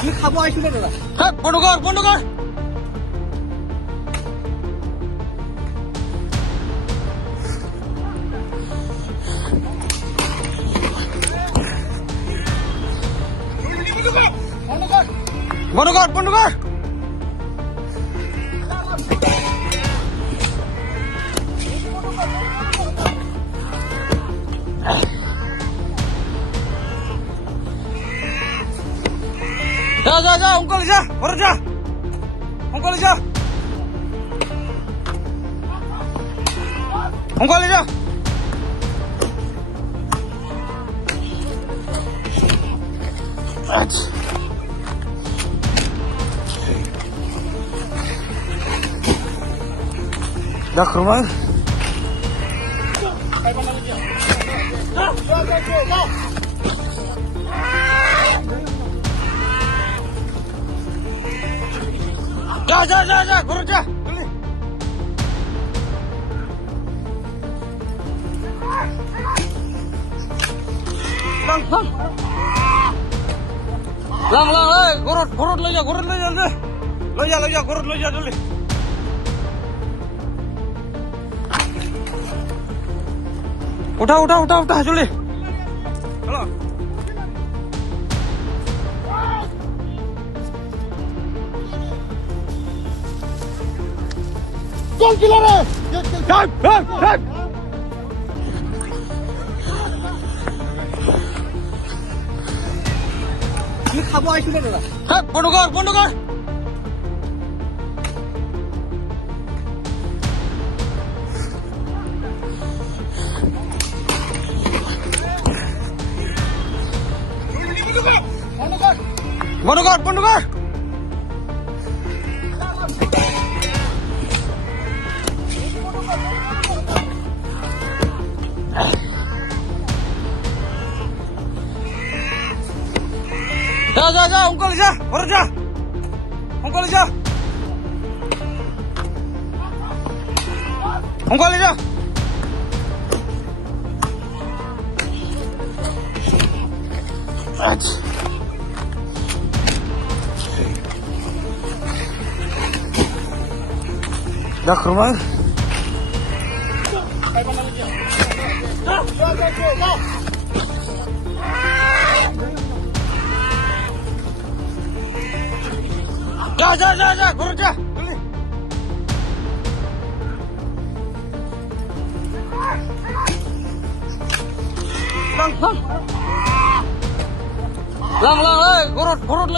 তুমি খাব আহিছিলে দাদা। বন্ধ কৰ বন্ধ কৰ। বন্ধ কৰ বন্ধ কৰ। जा अंकल जा घर जा अंकल जा अंकल जा देख रुमाल जा घर जा घरत ले जा जल्दी उठा जल्दी हेलो चल चिल्ला रहे তুমি খাব আহিছিলে দাদা। বন্ধ কৰ বন্ধ কৰ। बंद कर जा अंकल जा घर जा अंकल जा देख रुमाल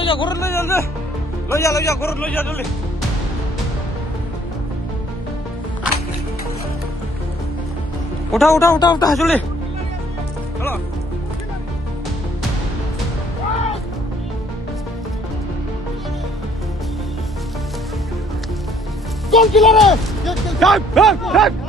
जा घर जा घरत ले जा जल्दी उठा जल्दी हेलो चल चिल्ला रहे